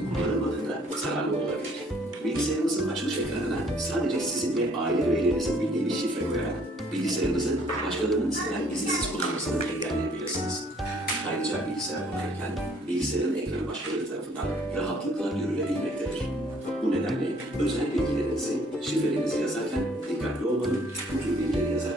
kullanılmadığında zararlı olabilir. Bilgisayarınızın açılış ekranına sadece sizin ve aile üyelerinizin bildiği bir şifre koyarak bilgisayarınızı başkalarının sizden izinsiz kullanmasını engelleyebilirsiniz. Ayrıca bilgisayar kullanırken bilgisayarın ekranı başkaları tarafından rahatlıkla görülebilmektedir. Bu nedenle özel bilgilerinizi, şifrelerinizi yazarken dikkatli olmalı, bu tür bilgileri yazarken